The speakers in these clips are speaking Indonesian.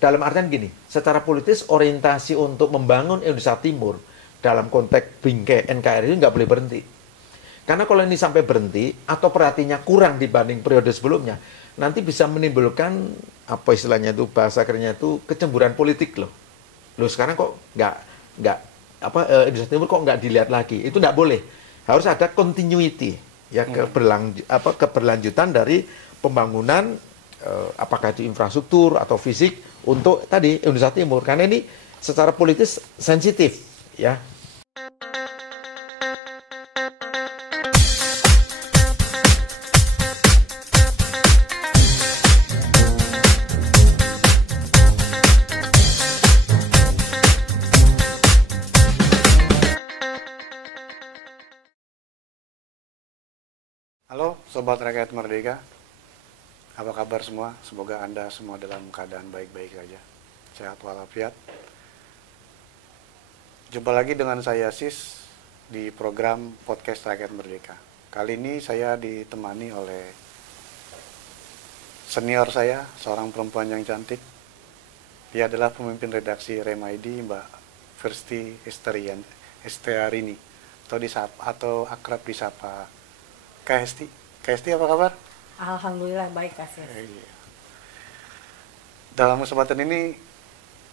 dalam artian gini, secara politis orientasi untuk membangun Indonesia Timur dalam konteks bingkai NKRI nggak boleh berhenti. Karena kalau ini sampai berhenti atau perhatiannya kurang dibanding periode sebelumnya, nanti bisa menimbulkan apa istilahnya itu bahasa kerennya itu kecemburuan politik loh. Loh sekarang kok nggak Indonesia Timur kok nggak dilihat lagi? Itu nggak boleh. Harus ada continuity ya keberlanjutan dari pembangunan apakah itu infrastruktur atau fisik untuk tadi Indonesia Timur, karena ini secara politis sensitif ya. Halo Sobat Rakyat Merdeka, apa kabar semua? Semoga Anda semua dalam keadaan baik-baik saja, sehat walafiat. Jumpa lagi dengan saya Sis di program Podcast Rakyat Merdeka. Kali ini saya ditemani oleh senior saya, seorang perempuan yang cantik. Dia adalah pemimpin redaksi Rem-ID, Mbak Firsti Estearini, atau akrab disapa Kak Hesti, apa kabar? Alhamdulillah baik Kak Sis. Dalam kesempatan ini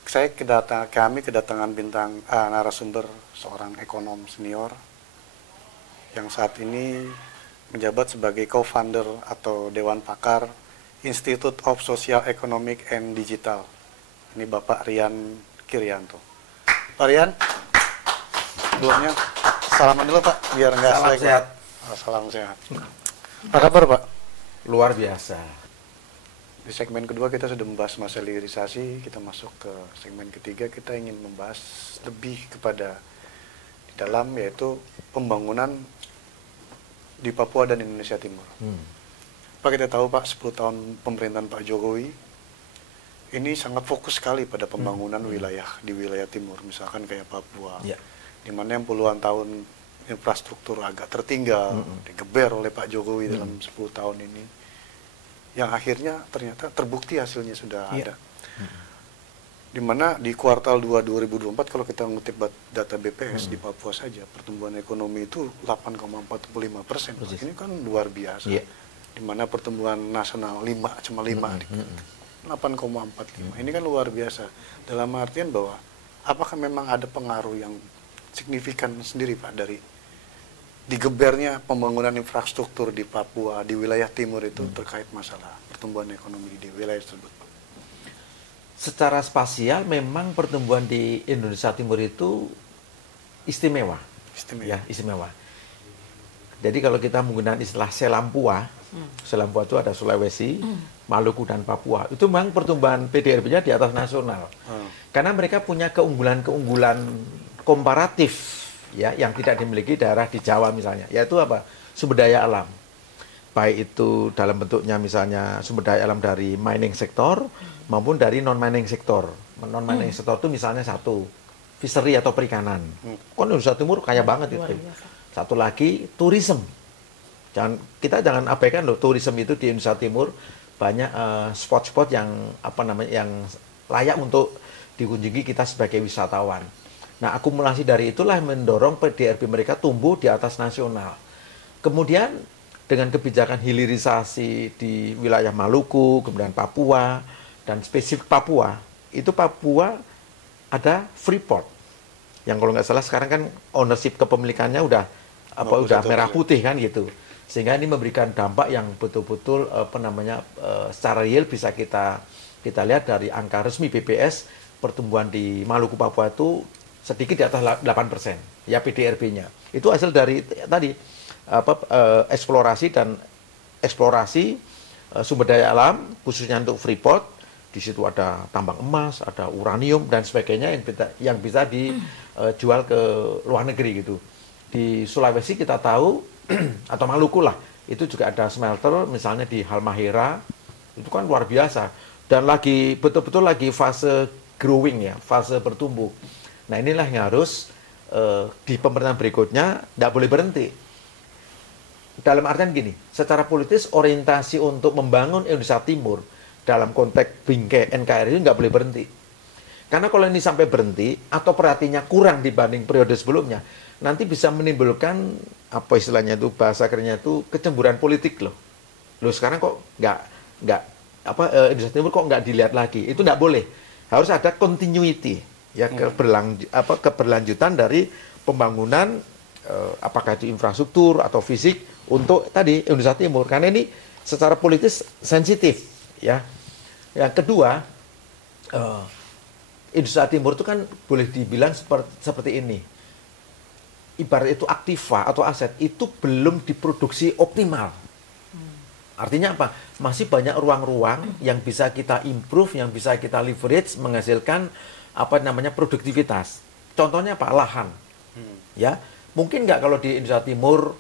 kami kedatangan bintang narasumber seorang ekonom senior yang saat ini menjabat sebagai co-founder atau Dewan Pakar Institute of Social Economic and Digital. Ini Bapak Rian Kiryanto. Pak Rian, sebelumnya salaman dulu Pak, biar nggak Salam sehat. Salam sehat. Apa kabar Pak? Luar biasa. Di segmen kedua kita sudah membahas masalah hilirisasi, kita masuk ke segmen ketiga, kita ingin membahas lebih kepada di dalam yaitu pembangunan di Papua dan Indonesia Timur. Pak, kita tahu Pak, 10 tahun pemerintahan Pak Jokowi ini sangat fokus sekali pada pembangunan wilayah di wilayah timur, misalkan kayak Papua, di mana yang puluhan tahun infrastruktur agak tertinggal, digeber oleh Pak Jokowi dalam 10 tahun ini, yang akhirnya ternyata terbukti hasilnya sudah ada. Dimana di kuartal 2 2024 kalau kita ngutip data BPS di Papua saja, pertumbuhan ekonomi itu 8,45%. Ini kan luar biasa. Dimana pertumbuhan nasional cuma 8,45. Ini kan luar biasa. Dalam artian bahwa apakah memang ada pengaruh yang signifikan sendiri Pak dari digebernya pembangunan infrastruktur di Papua, di wilayah timur itu terkait masalah pertumbuhan ekonomi di wilayah tersebut? Secara spasial memang pertumbuhan di Indonesia Timur itu istimewa. Ya, istimewa. Jadi kalau kita menggunakan istilah Selampua, Selampua itu ada Sulawesi, Maluku dan Papua. Itu memang pertumbuhan PDRB-nya di atas nasional. Karena mereka punya keunggulan-keunggulan komparatif ya yang tidak dimiliki daerah di Jawa misalnya, yaitu apa? Sumber daya alam. Baik itu dalam bentuknya misalnya sumber daya alam dari mining sektor maupun dari non-mining sektor. Non-mining sektor itu misalnya satu, fishery atau perikanan. Kan Indonesia Timur kaya banget itu. Satu lagi, tourism. Kita jangan abaikan loh, tourism itu di Indonesia Timur banyak spot-spot yang yang layak untuk dikunjungi kita sebagai wisatawan. Nah, akumulasi dari itulah mendorong PDRB mereka tumbuh di atas nasional. Kemudian dengan kebijakan hilirisasi di wilayah Maluku, kemudian Papua, dan spesifik Papua, itu Papua ada Freeport. Yang kalau nggak salah sekarang kan ownership kepemilikannya udah merah putih kan gitu. Sehingga ini memberikan dampak yang betul-betul secara real bisa kita lihat dari angka resmi BPS, pertumbuhan di Maluku Papua itu sedikit di atas 8% ya PDRB-nya. Itu hasil dari tadi eksplorasi sumber daya alam khususnya untuk Freeport. Di situ ada tambang emas, ada uranium dan sebagainya yang bisa dijual ke luar negeri gitu. Di Sulawesi kita tahu atau Maluku lah, itu juga ada smelter misalnya di Halmahera. Itu kan luar biasa dan lagi betul-betul lagi fase growing ya, fase bertumbuh. Nah, inilah yang harus di pemerintahan berikutnya tidak boleh berhenti. Dalam artian gini, secara politis orientasi untuk membangun Indonesia Timur dalam konteks bingkai NKRI nggak boleh berhenti. Karena kalau ini sampai berhenti atau perhatiannya kurang dibanding periode sebelumnya, nanti bisa menimbulkan apa istilahnya itu, bahasa kerennya itu kecemburuan politik loh. Loh sekarang kok nggak Indonesia Timur kok nggak dilihat lagi? Itu nggak boleh. Harus ada continuity ya, keberlanjutan dari pembangunan apakah itu infrastruktur atau fisik untuk tadi Indonesia Timur, karena ini secara politis sensitif ya. Yang kedua, Indonesia Timur itu kan boleh dibilang seperti ini. Ibarat itu aktiva atau aset itu belum diproduksi optimal. Artinya apa? Masih banyak ruang-ruang yang bisa kita improve, yang bisa kita leverage, menghasilkan produktivitas. Contohnya apa? Lahan. Ya, mungkin nggak kalau di Indonesia Timur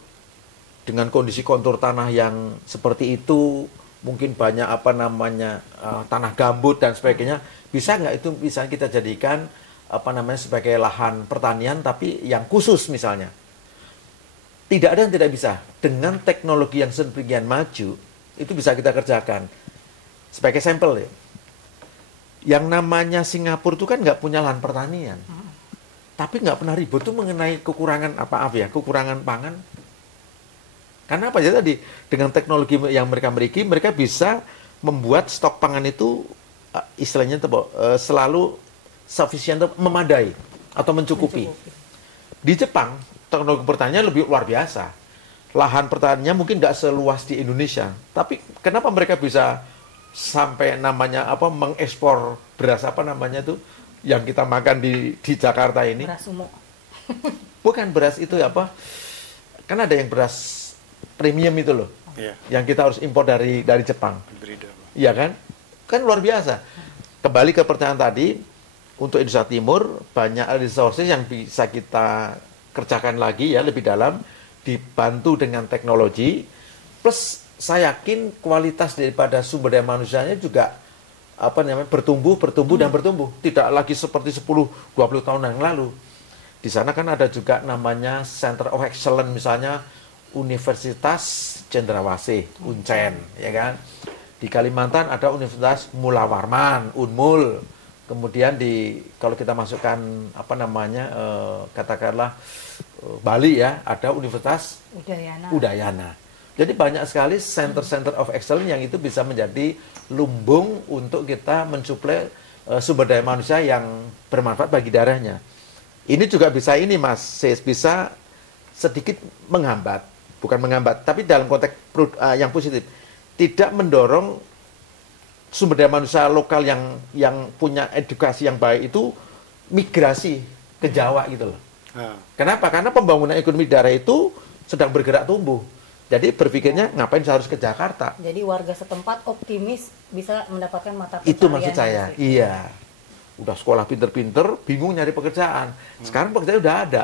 dengan kondisi kontur tanah yang seperti itu, mungkin banyak tanah gambut dan sebagainya, bisa nggak itu bisa kita jadikan sebagai lahan pertanian tapi yang khusus misalnya. Tidak ada yang tidak bisa. Dengan teknologi yang sedemikian maju, itu bisa kita kerjakan. Sebagai sampel ya. Yang namanya Singapura itu kan nggak punya lahan pertanian. Tapi nggak pernah ribut tuh mengenai kekurangan kekurangan pangan. Karena apa ya tadi? Dengan teknologi yang mereka miliki, mereka bisa membuat stok pangan itu istilahnya selalu sufficient, memadai atau mencukupi. Di Jepang, teknologi pertanian lebih luar biasa. Lahan pertaniannya mungkin nggak seluas di Indonesia, tapi kenapa mereka bisa sampai mengekspor beras yang kita makan di Jakarta ini? Beras umum. Bukan beras itu kan ada yang beras premium itu loh, yang kita harus impor dari Jepang. Iya kan? Kan luar biasa. Kembali ke pertanyaan tadi, untuk Indonesia Timur banyak resources yang bisa kita kerjakan lagi ya lebih dalam, dibantu dengan teknologi, plus saya yakin kualitas daripada sumber daya manusianya juga bertumbuh dan bertumbuh. Tidak lagi seperti 10-20 tahun yang lalu. Di sana kan ada juga namanya Center of Excellence, misalnya Universitas Cendrawasih, Uncen, ya kan? Di Kalimantan ada Universitas Mula Warman, Unmul. Kemudian kalau kita masukkan katakanlah Bali ya, ada Universitas Udayana. Jadi banyak sekali center of excellence yang itu bisa menjadi lumbung untuk kita mensuplai sumber daya manusia yang bermanfaat bagi daerahnya. Ini juga bisa bisa sedikit bukan menghambat, tapi dalam konteks yang positif, tidak mendorong sumber daya manusia lokal yang punya edukasi yang baik itu migrasi ke Jawa gitu loh. Kenapa? Karena pembangunan ekonomi daerah itu sedang bergerak tumbuh. Jadi berpikirnya ngapain saya harus ke Jakarta? Jadi warga setempat optimis bisa mendapatkan mata pencarian. Itu maksud saya. Iya. Udah sekolah pinter-pinter, bingung nyari pekerjaan. Sekarang pekerjaan udah ada.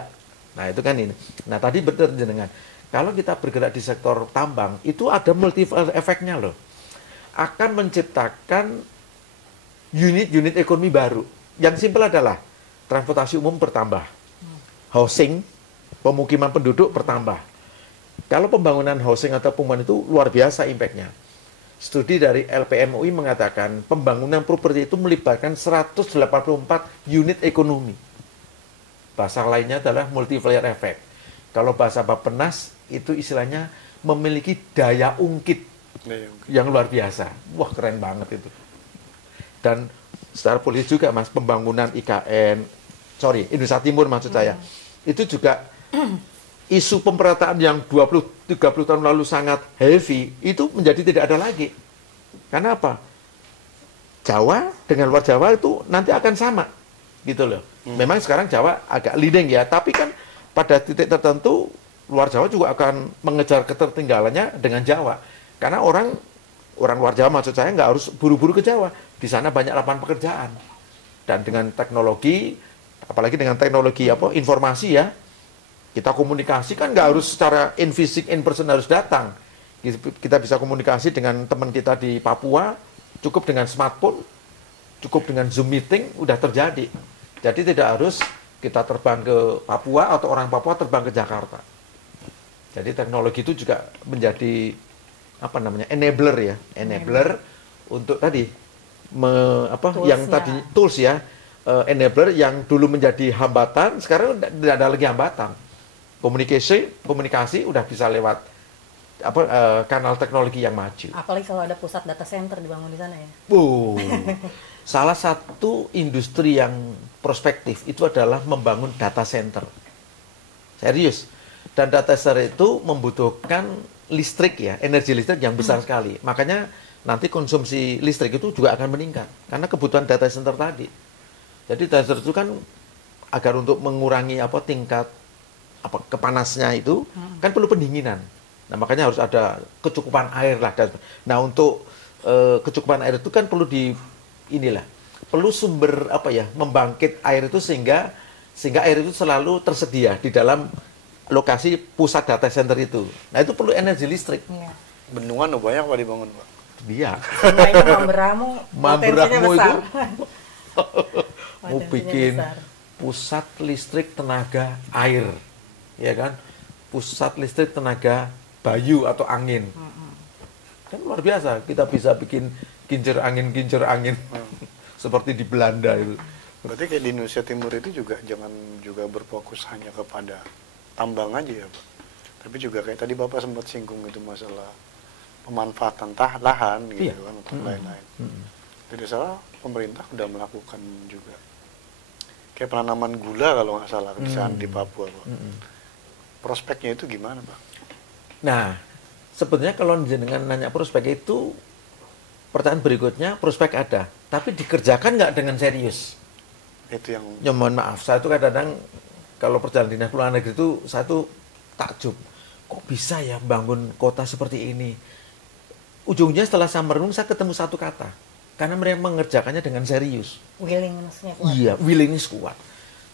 Nah itu kan ini. Nah tadi betul jenengan. Kalau kita bergerak di sektor tambang, itu ada multiple efeknya loh. Akan menciptakan unit-unit ekonomi baru. Yang simpel adalah transportasi umum bertambah, housing, pemukiman penduduk bertambah. Kalau pembangunan housing atau pemukiman itu luar biasa impact-nya. Studi dari LPMUI mengatakan pembangunan properti itu melibatkan 184 unit ekonomi. Bahasa lainnya adalah multiplier effect. Kalau bahasa Bappenas itu istilahnya memiliki daya ungkit yang luar biasa. Wah keren banget itu. Dan secara politis juga Mas, pembangunan Indonesia Timur maksud saya, itu juga isu pemerataan yang 20-30 tahun lalu sangat heavy, itu menjadi tidak ada lagi. Karena apa? Jawa dengan luar Jawa itu nanti akan sama. Gitu loh. Memang sekarang Jawa agak leading ya, tapi kan pada titik tertentu luar Jawa juga akan mengejar ketertinggalannya dengan Jawa. Karena orang luar Jawa maksud saya nggak harus buru-buru ke Jawa. Di sana banyak lapangan pekerjaan. Dan dengan teknologi, apalagi dengan teknologi informasi ya, kita komunikasi kan nggak harus secara in person harus datang. Kita bisa komunikasi dengan teman kita di Papua, cukup dengan smartphone, cukup dengan Zoom meeting, udah terjadi. Jadi tidak harus kita terbang ke Papua atau orang Papua terbang ke Jakarta. Jadi teknologi itu juga menjadi enabler ya, enabler untuk tadi yang tadi tools ya, enabler yang dulu menjadi hambatan, sekarang tidak ada lagi hambatan. Komunikasi udah bisa lewat kanal teknologi yang maju. Apalagi kalau ada pusat data center dibangun di sana ya. Salah satu industri yang prospektif itu adalah membangun data center. Serius. Dan data center itu membutuhkan listrik ya, energi listrik yang besar sekali. Makanya nanti konsumsi listrik itu juga akan meningkat karena kebutuhan data center tadi. Jadi data center itu kan agar untuk mengurangi tingkat kepanasnya itu kan perlu pendinginan. Nah, makanya harus ada kecukupan air lah. Nah, untuk kecukupan air itu kan perlu perlu sumber membangkit air itu sehingga air itu selalu tersedia di dalam lokasi pusat data center itu. Nah, itu perlu energi listrik. Iya. Bendungan banyak Pak dibangun, Pak. Iya. Mamberamu itu mau Potensinya bikin besar. pusat listrik tenaga air, ya kan? Pusat listrik tenaga bayu atau angin. Kan luar biasa, kita bisa bikin kincir angin seperti di Belanda itu. Berarti kayak di Indonesia Timur itu juga jangan juga berfokus hanya kepada tambang aja ya Pak. Tapi juga kayak tadi Bapak sempat singgung itu masalah pemanfaatan lahan gitu kan untuk lain-lain. Tidak salah pemerintah sudah melakukan juga kayak penanaman gula kalau nggak salah di Papua Pak. Prospeknya itu gimana Pak? Nah, sebenarnya kalau jenengan nanya prospek itu, pertanyaan berikutnya prospek ada, tapi dikerjakan nggak dengan serius? Itu yang ya, mohon maaf, saya tuh kadang-kadang kalau perjalanan dinas luar negeri itu saya tuh takjub, kok bisa ya bangun kota seperti ini? Ujungnya setelah saya merenung saya ketemu satu kata, karena mereka mengerjakannya dengan serius. Willingness-nya kuat. Iya, willingness kuat.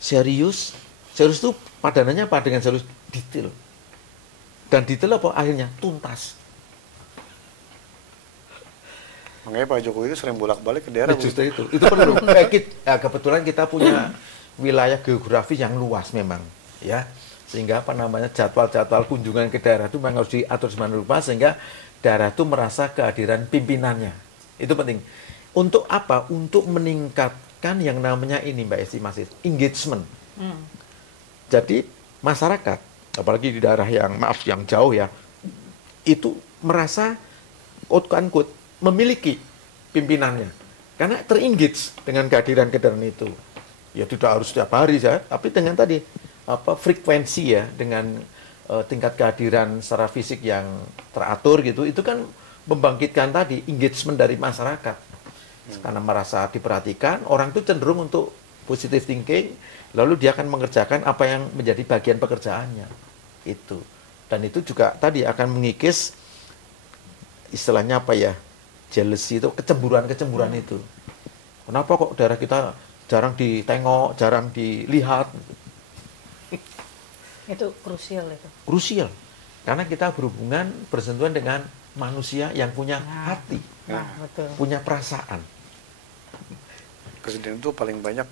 Serius itu padanannya apa dengan serius? Detail. Dan detail apa? Akhirnya tuntas. Makanya Pak Jokowi itu sering bolak-balik ke daerah. Justru itu perlu. Kebetulan kita punya wilayah geografis yang luas memang, ya. Sehingga jadwal-jadwal kunjungan ke daerah itu memang harus diatur semacam rupa sehingga daerah itu merasa kehadiran pimpinannya. Itu penting. Untuk apa? Untuk meningkatkan yang namanya ini Mbak Esti Masih, engagement. Jadi masyarakat, apalagi di daerah yang jauh ya, itu merasa quote-unquote memiliki pimpinannya karena terengage dengan kehadiran itu. Ya tidak harus setiap hari ya, tapi dengan tadi frekuensi ya, dengan tingkat kehadiran secara fisik yang teratur gitu, itu kan membangkitkan tadi engagement dari masyarakat. Karena merasa diperhatikan, orang itu cenderung untuk positive thinking, lalu dia akan mengerjakan apa yang menjadi bagian pekerjaannya. Itu. Dan itu juga tadi akan mengikis istilahnya jealousy itu, kecemburuan itu. Kenapa kok daerah kita jarang ditengok, jarang dilihat? Itu krusial itu. Krusial. Karena kita bersentuhan dengan manusia yang punya hati, betul. punya perasaan. Presiden itu paling banyak,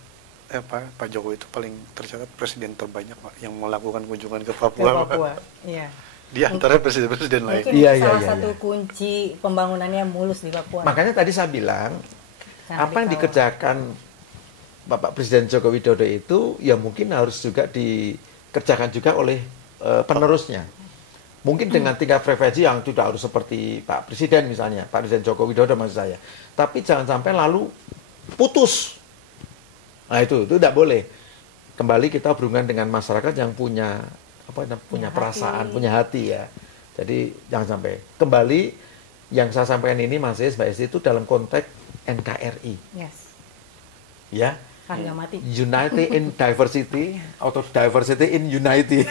Pak Jokowi itu paling tercatat presiden terbanyak Pak, yang melakukan kunjungan ke Papua. Iya. Di antara presiden-presiden lain. Mungkin salah satu kunci pembangunannya mulus di Papua. Makanya tadi saya bilang, apa yang dikerjakan Bapak Presiden Joko Widodo itu, ya mungkin harus juga dikerjakan juga oleh penerusnya. Mungkin dengan tingkat frekuensi yang tidak harus seperti Pak Presiden misalnya, Pak Presiden Joko Widodo maksud saya. Tapi jangan sampai lalu putus. Nah itu tidak boleh. Kembali kita berhubungan dengan masyarakat yang punya perasaan, punya hati ya. Jadi jangan sampai. Kembali yang saya sampaikan ini Mbak Esti itu dalam konteks NKRI. Yes. Ya. Harga mati. Unity in diversity atau diversity in unity.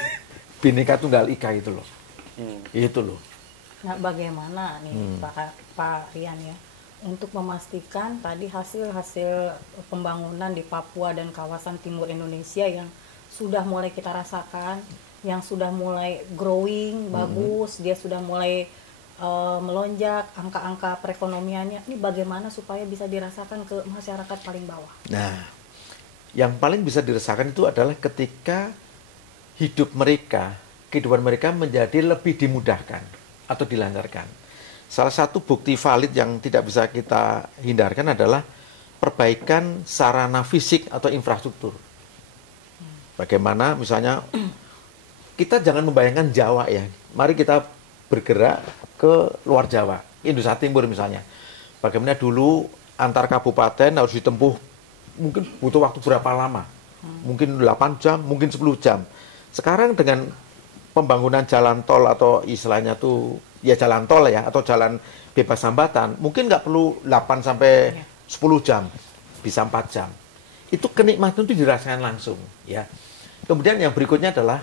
Bhinneka Tunggal Ika itu loh. Itu loh. Nah, bagaimana nih Pak Rian ya untuk memastikan tadi hasil-hasil pembangunan di Papua dan kawasan timur Indonesia yang sudah mulai kita rasakan, yang sudah mulai growing, bagus, dia sudah mulai melonjak, angka-angka perekonomiannya, ini bagaimana supaya bisa dirasakan ke masyarakat paling bawah? Nah, yang paling bisa dirasakan itu adalah ketika kehidupan mereka menjadi lebih dimudahkan atau dilancarkan. salah satu bukti valid yang tidak bisa kita hindarkan adalah perbaikan sarana fisik atau infrastruktur. Bagaimana misalnya kita jangan membayangkan Jawa ya. Mari kita bergerak ke luar Jawa, Indonesia Timur misalnya. Bagaimana dulu antar kabupaten harus ditempuh mungkin butuh waktu berapa lama? Mungkin 8 jam, mungkin 10 jam. Sekarang dengan pembangunan jalan tol atau istilahnya tuh ya jalan tol ya atau jalan bebas hambatan, mungkin nggak perlu 8 sampai 10 jam, bisa 4 jam. Itu kenikmatan itu dirasakan langsung ya. Kemudian yang berikutnya adalah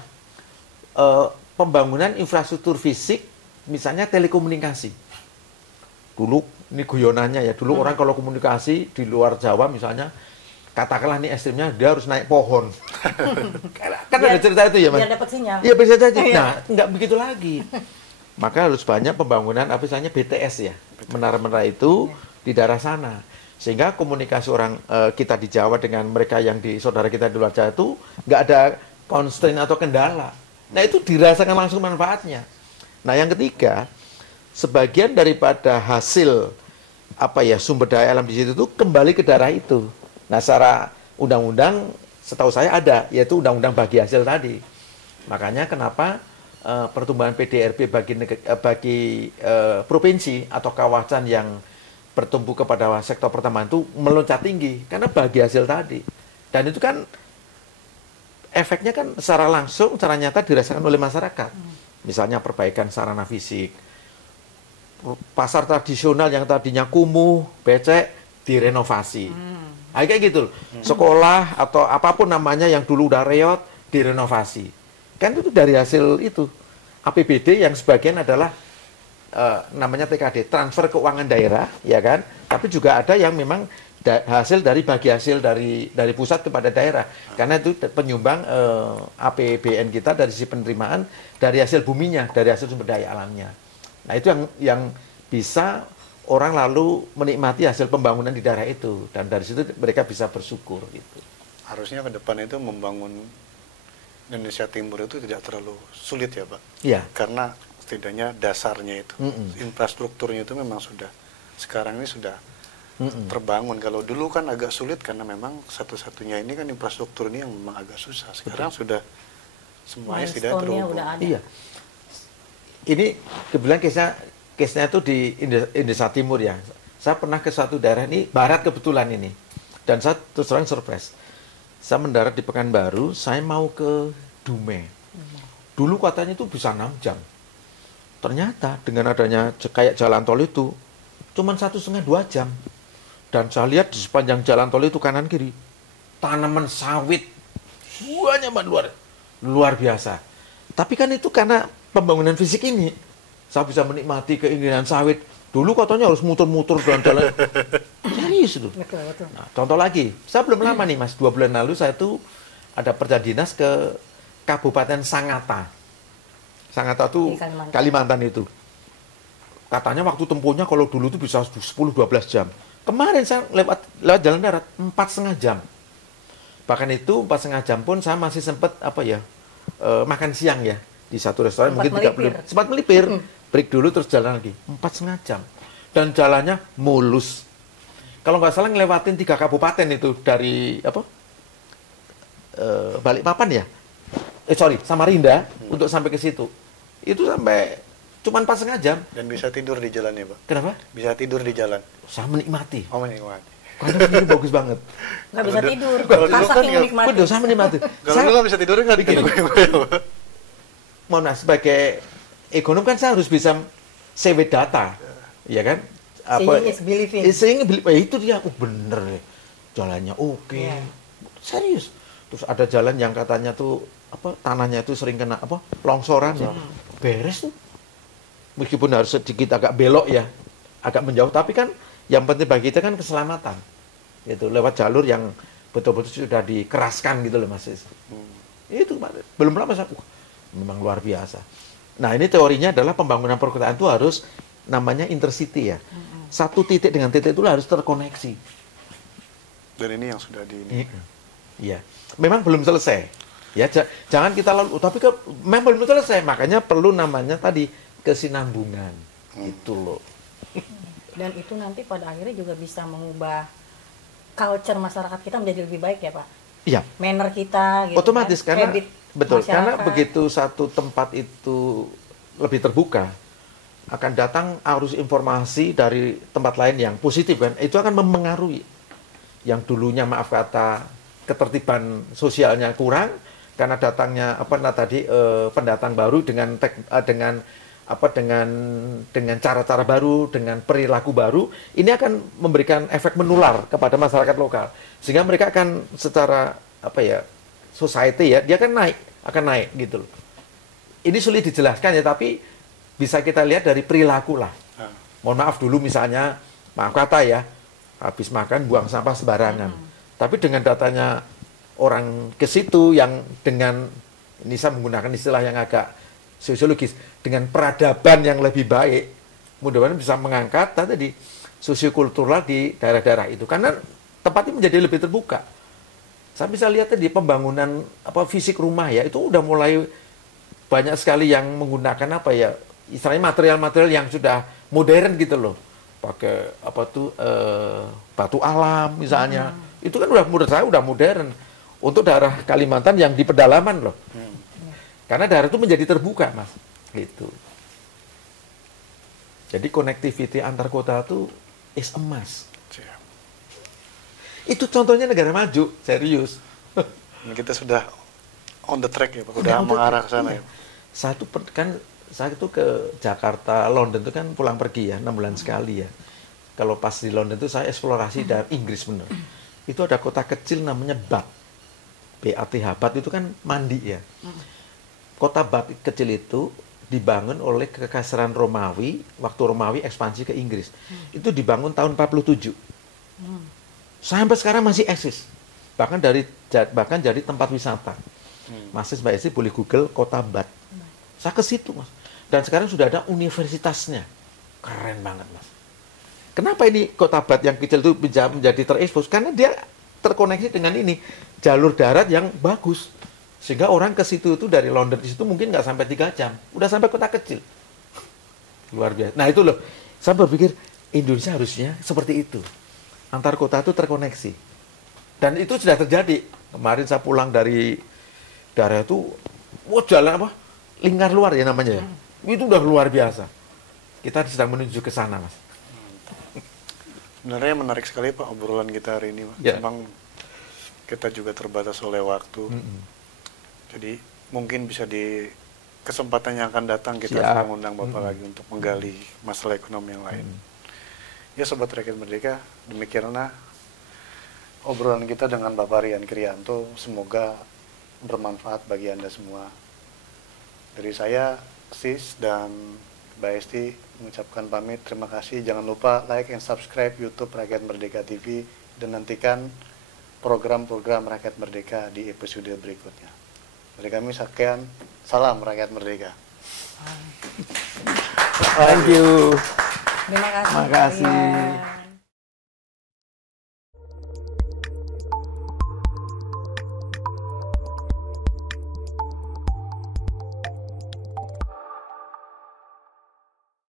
pembangunan infrastruktur fisik, misalnya telekomunikasi. Dulu, ini guyonannya ya, dulu orang kalau komunikasi di luar Jawa misalnya, katakanlah nih ekstrimnya, dia harus naik pohon. Kan ada cerita itu ya, Mas? Biar dapat sinyal. Iya, bisa saja. Nah, nggak begitu lagi. Maka harus banyak pembangunan, apa misalnya BTS ya, menara-menara itu di daerah sana. Sehingga komunikasi orang kita di Jawa dengan mereka yang di saudara kita di luar Jawa itu nggak ada constraint atau kendala. Nah itu dirasakan langsung manfaatnya. Nah yang ketiga, sebagian daripada hasil apa ya sumber daya alam di situ itu kembali ke daerah itu. Nah secara undang-undang setahu saya ada, yaitu undang-undang bagi hasil tadi. Makanya kenapa pertumbuhan PDRB bagi provinsi atau kawasan yang bertumbuh kepada sektor pertambangan itu meloncat tinggi karena bagi hasil tadi. Dan itu kan efeknya kan secara langsung, secara nyata dirasakan oleh masyarakat. Misalnya perbaikan sarana fisik, pasar tradisional yang tadinya kumuh, becek, direnovasi. Kayak gitu. Sekolah atau apapun namanya yang dulu udah reot, direnovasi. Kan itu dari hasil itu. APBD yang sebagian adalah namanya TKD, transfer keuangan daerah, ya kan? Tapi juga ada yang memang hasil dari bagi hasil dari pusat kepada daerah. Karena itu penyumbang APBN kita dari sisi penerimaan dari hasil buminya, dari hasil sumber daya alamnya. Nah, itu yang bisa orang lalu menikmati hasil pembangunan di daerah itu dan dari situ mereka bisa bersyukur gitu. Harusnya ke depan itu membangun Indonesia Timur itu tidak terlalu sulit ya, Pak. Iya. Karena setidaknya dasarnya itu, infrastrukturnya itu memang sudah sekarang ini sudah terbangun. Kalau dulu kan agak sulit karena memang satu-satunya ini kan infrastruktur ini yang memang agak susah. Sekarang sudah semuanya tidak terhubung. Iya. Ini kebetulan case-nya itu di Indonesia Timur ya. Saya pernah ke suatu daerah ini barat kebetulan ini. Dan saya terus terang surprise. Saya mendarat di Pekanbaru, saya mau ke Dumai. Dulu katanya itu bisa 6 jam. Ternyata dengan adanya kayak jalan tol itu cuma 1,5-2 jam. Dan saya lihat di sepanjang jalan tol itu kanan kiri tanaman sawit banyak banget luar biasa. Tapi kan itu karena pembangunan fisik ini saya bisa menikmati keinginan sawit. Dulu katanya harus muter-muter jalan-jalan. Serius itu. Nah, contoh lagi, saya belum lama nih Mas, 2 bulan lalu saya tuh ada perjalanan dinas ke Kabupaten Sangatta. Sangatta itu Kalimantan itu. Katanya waktu tempuhnya kalau dulu itu bisa 10-12 jam. Kemarin saya lewat jalan darat 4,5 jam. Bahkan itu 4,5 jam pun saya masih sempat makan siang ya di satu restoran mungkin 30 sempat melipir. Break dulu terus jalan lagi 4,5 jam. Dan jalannya mulus. Kalau nggak salah ngelewatin 3 kabupaten itu dari Balikpapan ya. Samarinda untuk sampai ke situ. Itu sampai cuma 4,5 jam. Dan bisa tidur di jalannya, Pak. Kenapa? Bisa tidur di jalan. Saya menikmati. Oh, menikmati. Karena itu bagus banget. Nggak bisa tidur. Kalau dulu kan menikmati. Betul, saya menikmati. Kalau dulu nggak bisa tidur nggak bikin Mohon sebagai ekonom kan saya harus bisa save data, ya kan? Seeing is believing. Itu dia, bener ya. Jalannya oke. Serius. Terus ada jalan yang katanya tuh tanahnya itu sering kena longsoran ya. Beres tuh. Meskipun harus sedikit agak belok ya, agak menjauh, tapi kan yang penting bagi kita kan keselamatan. Itu lewat jalur yang betul-betul sudah dikeraskan gitu loh Mas. Itu belum lama saya memang luar biasa. Nah, ini teorinya adalah pembangunan perkotaan itu harus namanya intercity ya. Satu titik dengan titik itu harus terkoneksi. Dan ini yang sudah Iya. Memang belum selesai. Ya, jangan kita lalu tapi memang belum selesai, makanya perlu namanya tadi kesinambungan. Itu loh. Dan itu nanti pada akhirnya juga bisa mengubah culture masyarakat kita menjadi lebih baik ya Pak? Iya. Manner kita gitu otomatis kan? karena Habit betul masyarakat. karena begitu satu tempat itu lebih terbuka akan datang arus informasi dari tempat lain yang positif kan, itu akan mempengaruhi yang dulunya maaf kata ketertiban sosialnya kurang karena datangnya pendatang baru dengan cara-cara baru, dengan perilaku baru, ini akan memberikan efek menular kepada masyarakat lokal sehingga mereka akan secara society ya, dia akan naik gitu loh. Ini sulit dijelaskan ya, tapi bisa kita lihat dari perilaku lah. Mohon maaf dulu misalnya, maaf kata ya, habis makan buang sampah sembarangan. Tapi dengan datanya orang ke situ yang dengan, ini saya menggunakan istilah yang agak sosiologis, dengan peradaban yang lebih baik, mudah-mudahan bisa mengangkat tadi sosiokultural di daerah-daerah itu. Karena tempatnya menjadi lebih terbuka. Saya bisa lihat tadi pembangunan fisik rumah ya, itu udah mulai banyak sekali yang menggunakan istilahnya material-material yang sudah modern gitu loh, pakai batu alam misalnya, itu kan menurut saya udah modern untuk daerah Kalimantan yang di pedalaman loh, karena daerah itu menjadi terbuka mas, gitu. Jadi connectivity antar kota itu is emas. Itu contohnya negara maju, serius. Kita sudah on the track ya Pak, udah mengarah ke sana ya. Saya itu ke Jakarta, London itu kan pulang pergi ya, 6 bulan sekali ya. Kalau pas di London itu saya eksplorasi dari Inggris bener. Itu ada kota kecil namanya Bath. BATH, Bath itu kan mandi ya. Kota Bath kecil itu dibangun oleh kekaisaran Romawi, waktu Romawi ekspansi ke Inggris. Itu dibangun tahun 47. Sampai sekarang masih eksis. Bahkan jadi tempat wisata. Masih Mbak Esti boleh Google kota Bath. Saya ke situ mas. Dan sekarang sudah ada universitasnya. Keren banget mas. Kenapa ini kota Bath yang kecil itu bisa menjadi terekspos? Karena dia terkoneksi dengan ini jalur darat yang bagus. Sehingga orang ke situ itu dari London ke situ mungkin nggak sampai 3 jam. Udah sampai kota kecil. Luar biasa. Nah itu loh. Saya berpikir Indonesia harusnya seperti itu. Antar kota itu terkoneksi. Dan itu sudah terjadi. Kemarin saya pulang dari daerah itu, jalan lingkar luar ya namanya ya. Itu udah luar biasa. Kita sedang menuju ke sana, mas. Sebenarnya menarik sekali Pak obrolan kita hari ini, Mas. Yeah. Memang kita juga terbatas oleh waktu. Jadi mungkin bisa di kesempatan yang akan datang kita mengundang Bapak lagi untuk menggali masalah ekonomi yang lain. Ya Sobat Rakyat Merdeka, demikianlah obrolan kita dengan Bapak Rian Krianto. Semoga bermanfaat bagi Anda semua. Dari saya, Sis dan Mbak Esti mengucapkan pamit. Terima kasih. Jangan lupa like and subscribe YouTube Rakyat Merdeka TV dan nantikan program-program Rakyat Merdeka di episode berikutnya. Dari kami sekian, salam Rakyat Merdeka. Thank you. Terima kasih. Terima kasih.